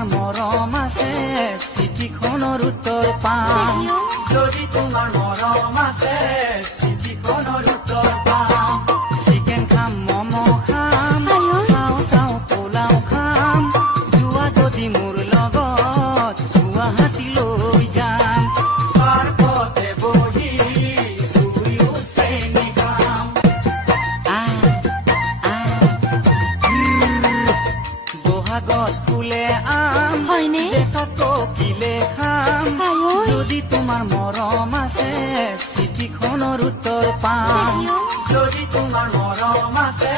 তোমাৰ মৰম আছে চিঠিখনৰ উত্তৰ পাম যদি তোমাৰ মৰম আছে চিঠিখনৰ উত্তৰ পাম চিকেন খাম মম খাম চাও চাও পোলাও খাম যোৱা যদি মোৰ লগত গুৱাহাটীলৈ যাম পাৰ্কতে বহি দুয়ো চেনি খাম বহাগত ফুলে আম হয়নে? দেখাত ককিলে খাম যদি তোমাৰ মৰম আছে চিঠিখনৰ উত্তৰ পাম যদি তোমাৰ মৰম আছে